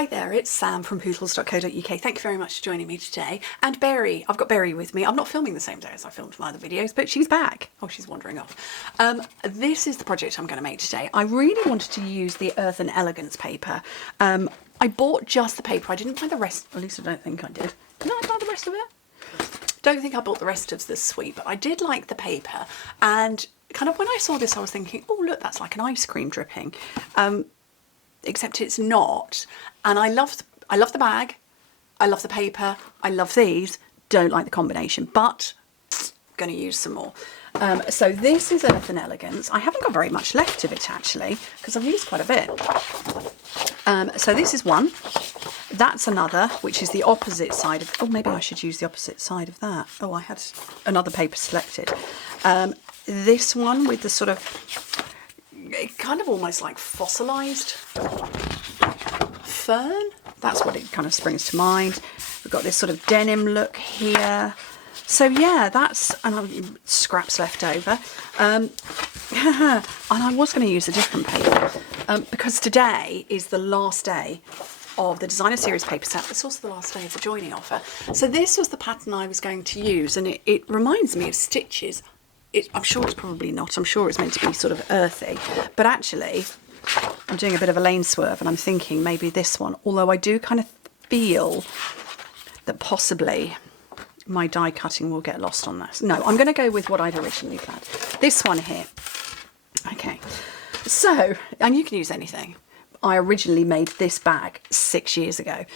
Hi there, it's Sam from Pootles.co.uk. Thank you very much for joining me today. And Berry, I've got Berry with me. I'm not filming the same day as I filmed my other videos, but she's back. Oh, she's wandering off. This is the project I'm going to make today. I really wanted to use the Earth and Elegance paper. I bought just the paper. I didn't buy the rest, at least I don't think I did. Did I buy the rest of it? Don't think I bought the rest of the suite, but I did like the paper. And kind of when I saw this, I was thinking, oh, look, that's like an ice cream dripping. Except it's not. And I love the bag, I love the paper, I love these, don't like the combination, but I'm going to use some more. So this is Earth and Elegance. I haven't got very much left of it actually, because I've used quite a bit. So this is one, that's another, which is the opposite side of, oh, maybe I should use the opposite side of that. Oh, I had another paper selected. This one with the sort of, kind of almost like fossilized fern. That's what it kind of springs to mind. We've got this sort of denim look here. So yeah, that's, and scraps left over. And I was going to use a different paper because today is the last day of the designer series paper set. It's also the last day of the joining offer. So this was the pattern I was going to use, and it reminds me of Stitches. I'm sure it's probably not. I'm sure it's meant to be sort of earthy, but actually I'm doing a bit of a lane swerve and I'm thinking maybe this one, although I do kind of feel that possibly my die cutting will get lost on this. No, I'm going to go with what I'd originally planned. This one here. Okay, so, and you can use anything. I originally made this bag 6 years ago.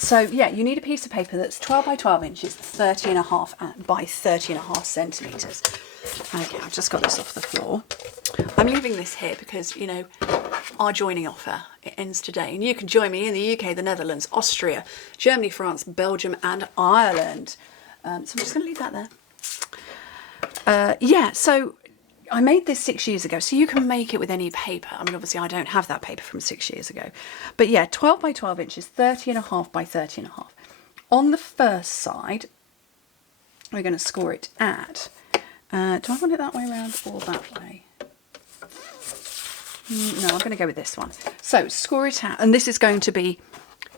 So yeah, you need a piece of paper that's 12 by 12 inches, 30.5 by 30.5 centimetres. Okay, I've just got this off the floor. I'm leaving this here because, you know, our joining offer, it ends today. And you can join me in the UK, the Netherlands, Austria, Germany, France, Belgium and Ireland. So I'm just going to leave that there. Yeah, so I made this 6 years ago, so you can make it with any paper. I mean, obviously I don't have that paper from 6 years ago. But yeah, 12 by 12 inches, 30.5 by 30.5. On the first side, we're going to score it at, do I want it that way around or that way? No, I'm going to go with this one. So score it at, and this is going to be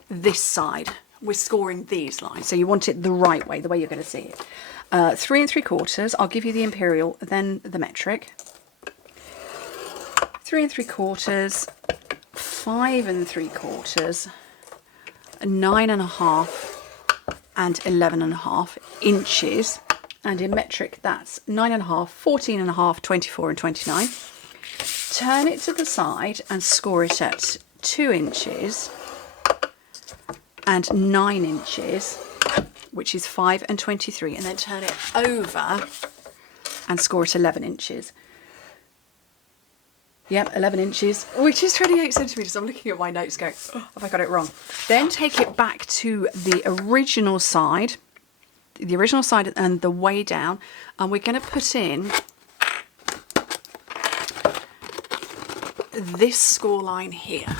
this side. We're scoring these lines, so you want it the right way, the way you're going to see it. 3 3/4. I'll give you the imperial, then the metric. 3 3/4, 5 3/4, 9.5, and 11.5 inches. And in metric, that's 9.5, 14.5, 24, and 29. Turn it to the side and score it at 2 inches and 9 inches. Which is 5 and 23, and then turn it over and score at 11 inches. Yep, 11 inches, which is 28 centimetres. I'm looking at my notes going, oh, have I got it wrong? Then take it back to the original side and the way down, and we're going to put in this score line here.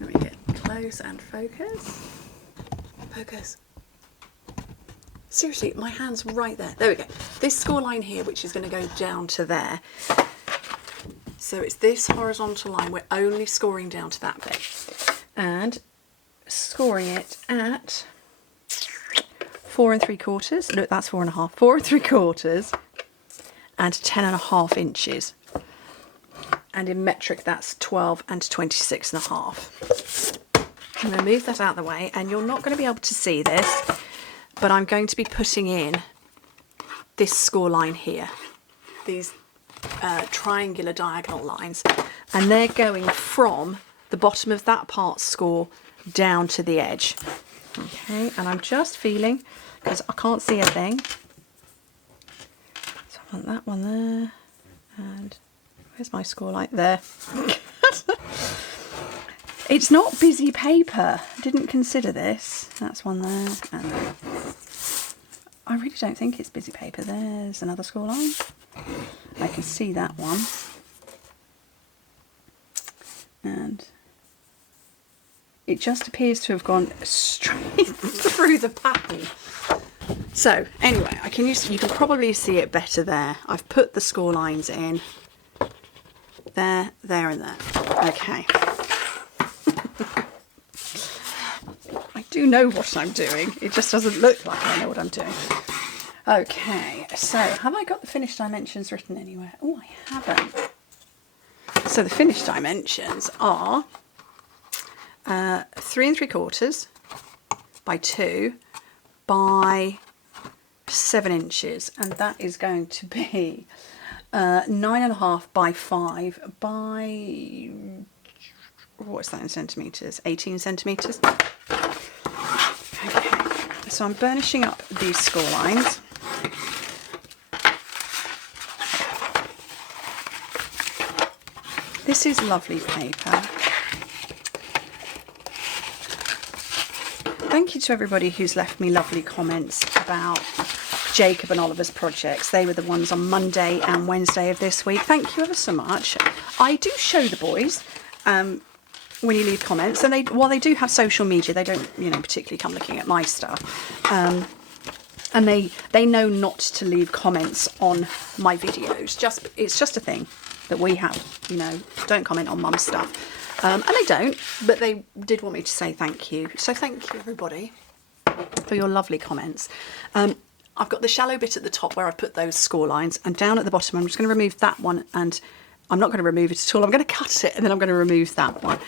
Let me get close and focus. Focus. Seriously, my hand's right there. There we go. This score line here, which is going to go down to there. So it's this horizontal line. We're only scoring down to that bit. And scoring it at 4 3/4. Look, that's 4.5. 4 3/4 and 10.5 inches. And in metric, that's 12 and 26.5. I'm going to move that out of the way, and you're not going to be able to see this, but I'm going to be putting in this score line here, these triangular diagonal lines, and they're going from the bottom of that part score down to the edge. Okay, and I'm just feeling, because I can't see a thing, so I want that one there, and where's my score line? There. It's not busy paper. Didn't consider this. That's one there, and there. I really don't think it's busy paper. There's another score line. I can see that one. And it just appears to have gone straight through the pattern. So anyway, you can probably see it better there. I've put the score lines in. There, there and there. Okay. do know what I'm doing. It just doesn't look like I know what I'm doing. Okay, so have I got the finished dimensions written anywhere? Oh, I haven't. So the finished dimensions are 3 3/4 by 2 by 7 inches, and that is going to be 9.5 by 5 by, what's that in centimetres? 18 centimetres. Okay, so I'm burnishing up these score lines. This is lovely paper. Thank you to everybody who's left me lovely comments about Jacob and Oliver's projects. They were the ones on Monday and Wednesday of this week. Thank you ever so much. I do show the boys when you leave comments, and while they do have social media, they don't, particularly come looking at my stuff. And they know not to leave comments on my videos. It's just a thing that we have, don't comment on mum's stuff. And they don't, but they did want me to say thank you. So thank you, everybody, for your lovely comments. I've got the shallow bit at the top where I've put those score lines, and down at the bottom I'm just going to remove that one, and I'm not going to remove it at all. I'm going to cut it and then I'm going to remove that one.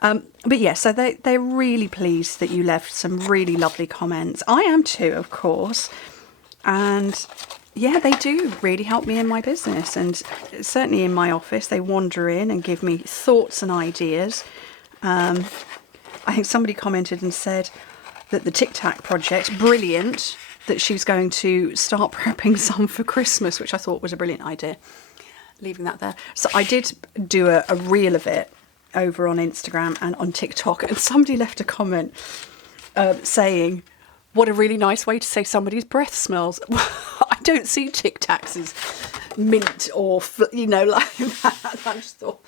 But yeah, so they're really pleased that you left some really lovely comments. I am too, of course. And yeah, they do really help me in my business, and certainly in my office. They wander in and give me thoughts and ideas. I think somebody commented and said that the Tic Tac project, brilliant, that she's going to start prepping some for Christmas, which I thought was a brilliant idea. Leaving that there. So I did do a reel of it over on Instagram and on TikTok, and somebody left a comment saying, what a really nice way to say somebody's breath smells. I don't see Tic Tacs as mint or, like that. I just thought,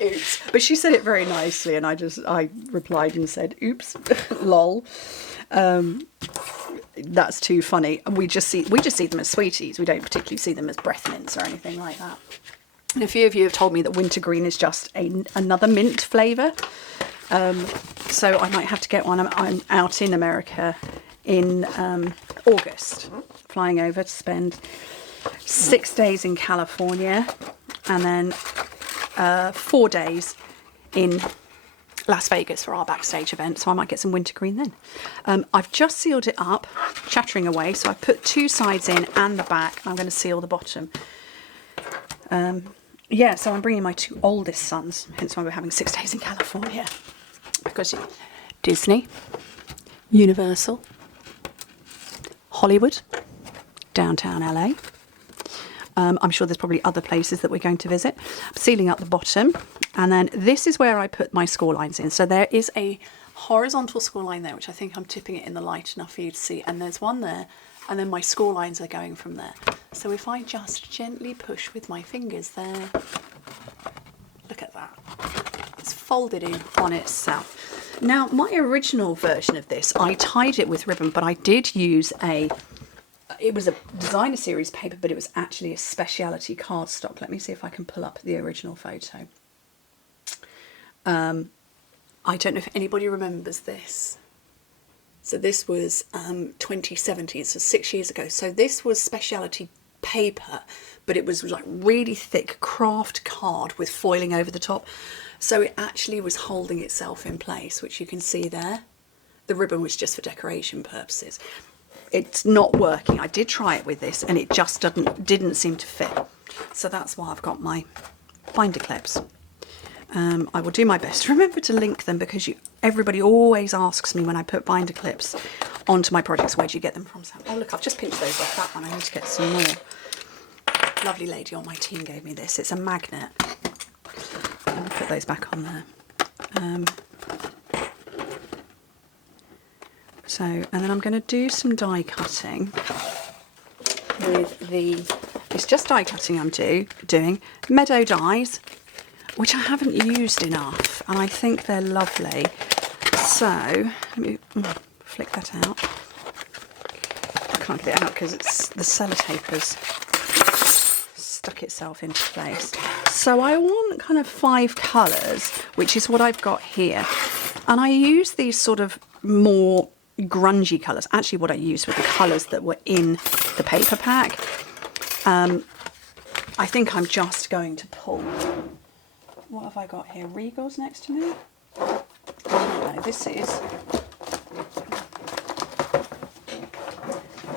oops. But she said it very nicely, and I replied and said, oops, lol. That's too funny. We just see them as sweeties. We don't particularly see them as breath mints or anything like that. And a few of you have told me that wintergreen is just another mint flavour. So I might have to get one. I'm out in America in August, flying over to spend 6 days in California, and then 4 days in Las Vegas for our backstage event, so I might get some wintergreen then. I've just sealed it up, chattering away, so I put 2 sides in and the back. I'm going to seal the bottom. Yeah, so I'm bringing my 2 oldest sons, hence why we're having 6 days in California, because Disney, Universal, Hollywood, downtown LA. I'm sure there's probably other places that we're going to visit. I'm sealing up the bottom, and then this is where I put my score lines in. So there is a horizontal score line there, which I think I'm tipping it in the light enough for you to see, and there's one there, and then my score lines are going from there. So if I just gently push with my fingers there, look at that. It's folded in on itself. Now, my original version of this, I tied it with ribbon, but I did use it was a designer series paper, but it was actually a speciality cardstock. Let me see if I can pull up the original photo. I don't know if anybody remembers this. So this was 2017, so 6 years ago. So this was speciality paper, but it was like really thick craft card with foiling over the top. So it actually was holding itself in place, which you can see there. The ribbon was just for decoration purposes. It's not working. I did try it with this and it just didn't seem to fit. So that's why I've got my binder clips. I will do my best to remember to link them, because everybody always asks me when I put binder clips onto my projects, where do you get them from? Oh look, I've just pinched those off that one. I need to get some more. Lovely lady on my team gave me this. It's a magnet. I'll put those back on there. And then I'm going to do some die cutting with it's just die cutting I'm doing, Meadow dies, which I haven't used enough, and I think they're lovely. So, let me flick that out. I can't get it out because the sellotape has stuck itself into place. So I want kind of 5 colours, which is what I've got here. And I use these sort of more grungy colours. Actually, what I used were the colours that were in the paper pack. I think I'm just going to pull... What have I got here? Regals next to me? No, this is...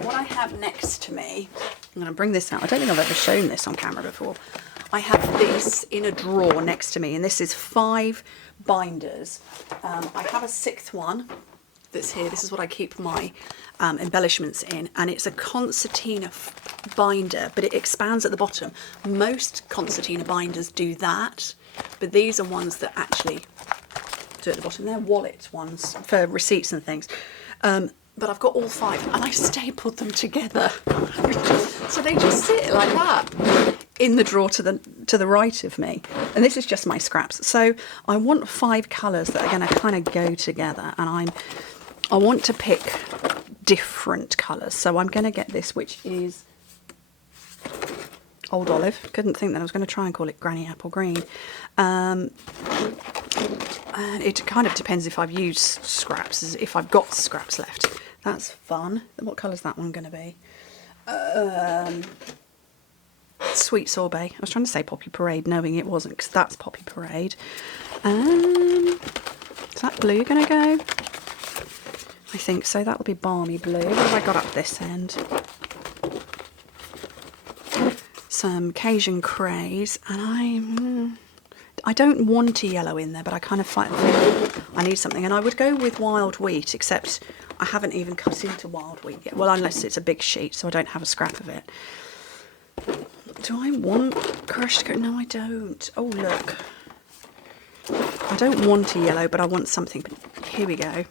What I have next to me... I'm going to bring this out. I don't think I've ever shown this on camera before. I have this in a drawer next to me, and this is 5 binders. I have a 6th one that's here. This is what I keep my embellishments in, and it's a Concertina binder, but it expands at the bottom. Most Concertina binders do that, but these are ones that actually do at the bottom. They're wallet ones for receipts and things. But I've got all 5, and I stapled them together. So they just sit like that in the drawer to the right of me. And this is just my scraps. So I want 5 colours that are going to kind of go together, and I want to pick different colours. So I'm going to get this, which is Old Olive. Couldn't think that I was going to try and call it Granny Apple Green. And it kind of depends if I've used scraps, if I've got scraps left. That's fun. What colour's that one going to be? Sweet Sorbet. I was trying to say Poppy Parade, knowing it wasn't, because that's Poppy Parade. Is that blue going to go? I think so. That'll be Balmy Blue. What have I got up this end? Some Cajun Craze, and I don't want a yellow in there, but I kind of think I need something. And I would go with Wild Wheat, except I haven't even cut into Wild Wheat yet. Well, unless it's a big sheet, so I don't have a scrap of it. Do I want crushed cocoa? No, I don't. Oh, look. I don't want a yellow, but I want something. But here we go.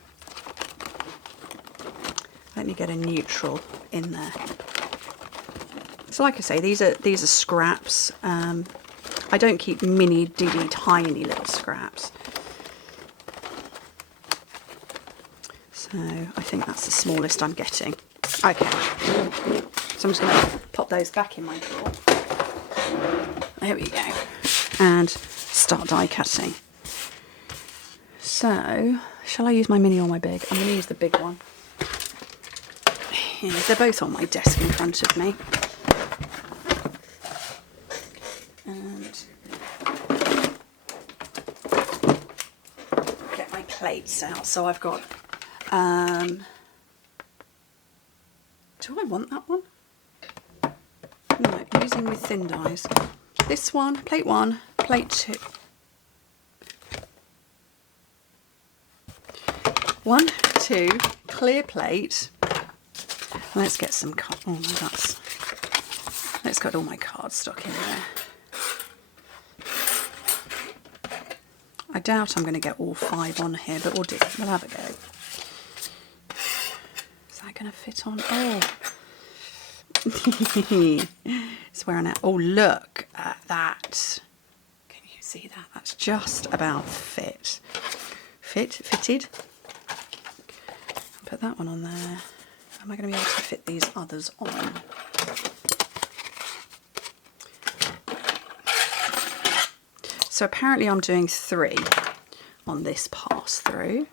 Let me get a neutral in there. So like I say, these are scraps. I don't keep mini, diddy, tiny little scraps. So I think that's the smallest I'm getting. Okay. So I'm just going to pop those back in my drawer. There we go. And start die cutting. So, shall I use my mini or my big? I'm going to use the big one. Yeah, they're both on my desk in front of me. And get my plates out. So I've got, do I want that one? No, using with thin dies. This one, plate 1, plate 2. 1, 2, clear plate. Let's get some oh no, let's get all my cardstock in there. I doubt I'm going to get all 5 on here, but we'll have a go. Is that going to fit on? Oh. It's wearing out. Oh, look at that. Can you see that? That's just about fitted. Put that one on there. Am I going to be able to fit these others on? So apparently I'm doing 3 on this pass through.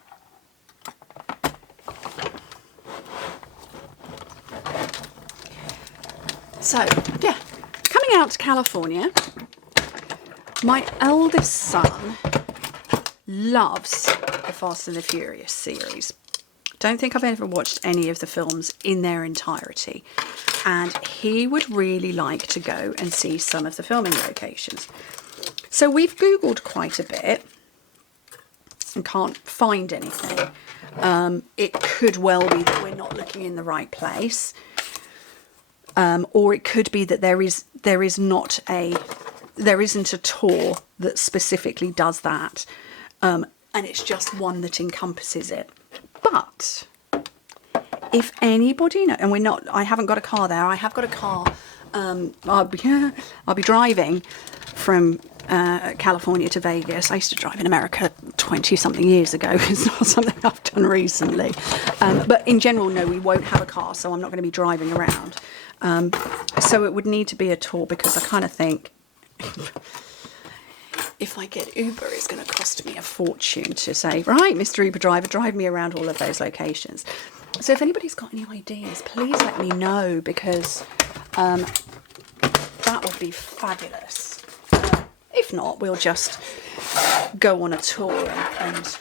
So, yeah, coming out to California, my eldest son loves the Fast and the Furious series. Don't think I've ever watched any of the films in their entirety, and he would really like to go and see some of the filming locations. So we've Googled quite a bit and can't find anything. It could well be that we're not looking in the right place, or it could be that there isn't a tour that specifically does that, and it's just one that encompasses it. But if anybody knows, and I haven't got a car there. I have got a car. I'll be driving from California to Vegas. I used to drive in America 20-something years ago. It's not something I've done recently. But in general, no, we won't have a car, so I'm not going to be driving around. So it would need to be a tour, because I kind of think if I get Uber, it's going to cost me a fortune to say, right, Mr. Uber driver, drive me around all of those locations. So if anybody's got any ideas, please let me know, because that would be fabulous. If not, we'll just go on a tour and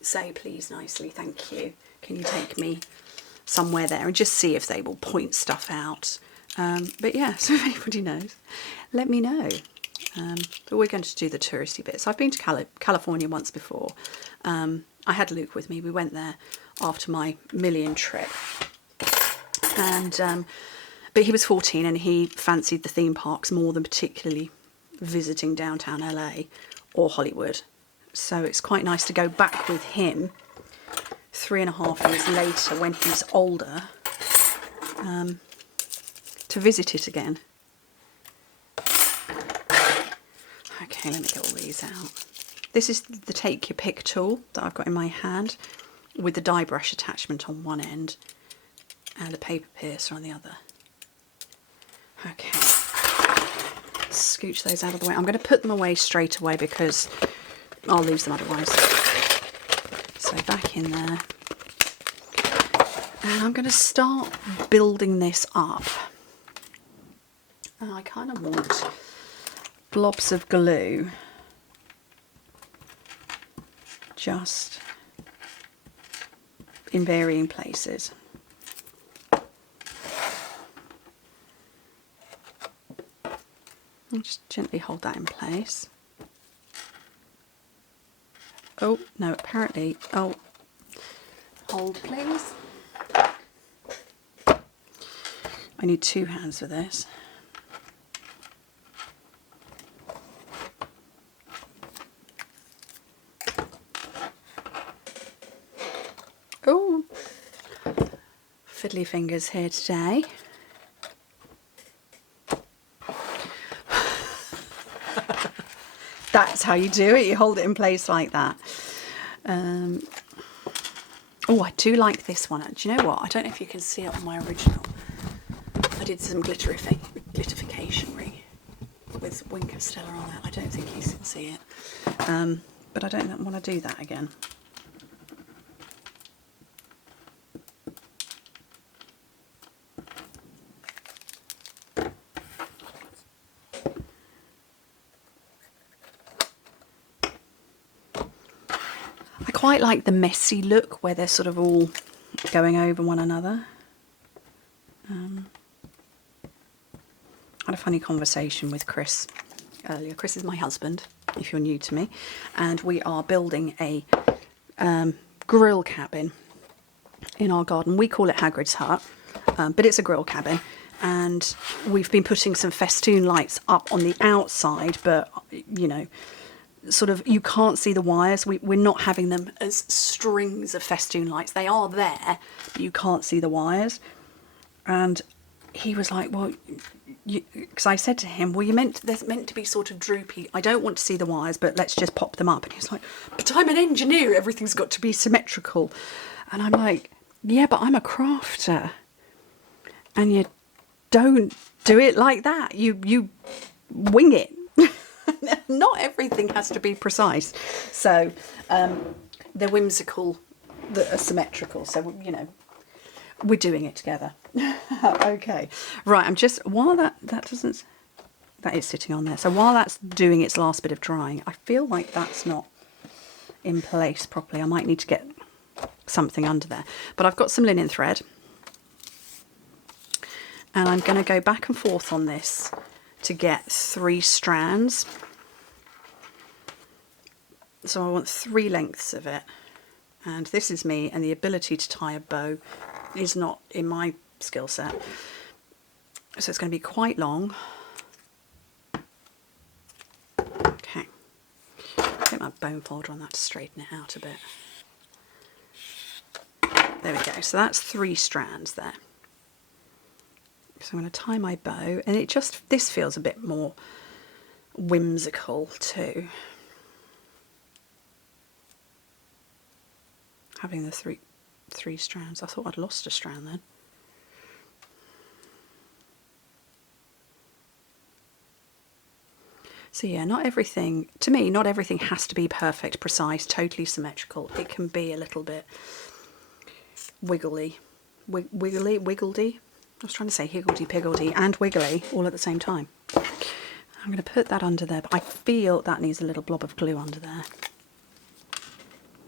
say, please, nicely, thank you, can you take me somewhere there, and just see if they will point stuff out. But yeah, so if anybody knows, let me know. But we're going to do the touristy bits. I've been to California once before. I had Luke with me. We went there after my million trip. And but he was 14 and he fancied the theme parks more than particularly visiting downtown LA or Hollywood. So it's quite nice to go back with him 3.5 years later when he's older, to visit it again. Okay, let me get all these out. This is the take your pick tool that I've got in my hand, with the die brush attachment on one end and a paper piercer on the other. Okay, scooch those out of the way. I'm going to put them away straight away because I'll lose them otherwise. So back in there. And I'm going to start building this up. And I kind of want blobs of glue just in varying places. I'll just gently hold that in place. Oh, no, apparently, oh, hold please. I need 2 hands for this. Oh, fiddly fingers here today. That's how you do it, you hold it in place like that. Oh, I do like this one. Do you know what? I don't know if you can see it on my original. I did some glitterification with Wink of Stella on that. I don't think you can see it. But I don't want to do that again. I quite like the messy look where they're sort of all going over one another. I had a funny conversation with Chris earlier. Chris is my husband, if you're new to me, and we are building a grill cabin in our garden. We call it Hagrid's Hut, but it's a grill cabin, and we've been putting some festoon lights up on the outside, but you know, sort of you can't see the wires. We're not having them as strings of festoon lights. They are there, but you can't see the wires. And he was like, well, because I said to him, well, they're meant to be sort of droopy. I don't want to see the wires, but let's just pop them up. And he's like, but I'm an engineer. Everything's got to be symmetrical. And I'm like, yeah, but I'm a crafter. And you don't do it like that. You wing it. Not everything has to be precise. So they're whimsical that are symmetrical. So, you know, we're doing it together. Okay, right, I'm just, while that is sitting on there, so while that's doing its last bit of drying, I feel like that's not in place properly. I might need to get something under there, but I've got some linen thread and I'm going to go back and forth on this to get 3 strands. So I want 3 lengths of it, and this is me, and the ability to tie a bow is not in my skill set, so it's going to be quite long. Okay, get my bone folder on that to straighten it out a bit. There we go. So that's 3 strands there. So I'm going to tie my bow, and it just, this feels a bit more whimsical too, having the three strands. I thought I'd lost a strand then. So yeah, not everything, to me, not everything has to be perfect, precise, totally symmetrical. It can be a little bit wiggledy. I was trying to say higgledy-piggledy and wiggly all at the same time. I'm going to put that under there, but I feel that needs a little blob of glue under there,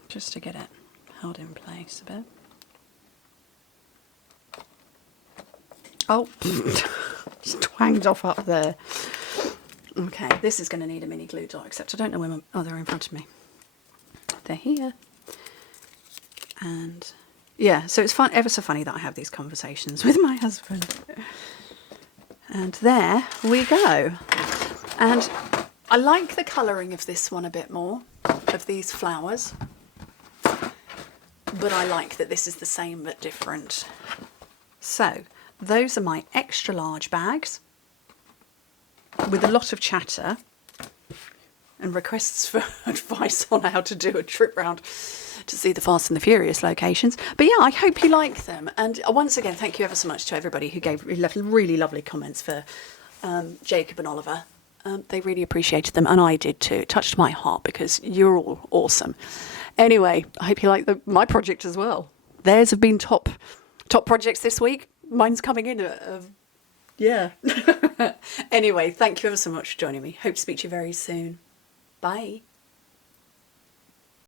just to get it held in place a bit. Oh, just twanged off up there. Okay, this is going to need a mini glue dot, except I don't know where my... Oh, they're in front of me. They're here. And yeah, so it's fun, ever so funny that I have these conversations with my husband. And there we go. And I like the colouring of this one a bit more, of these flowers. But I like that this is the same but different. So those are my extra large bags, with a lot of chatter and requests for advice on how to do a trip round to see the Fast and the Furious locations. But yeah, I hope you like them. And once again, thank you ever so much to everybody who left really lovely comments for Jacob and Oliver. They really appreciated them, and I did too. It touched my heart because you're all awesome. Anyway, I hope you like my project as well. Theirs have been top projects this week. Mine's coming in yeah. Anyway, thank you ever so much for joining me. Hope to speak to you very soon. Bye.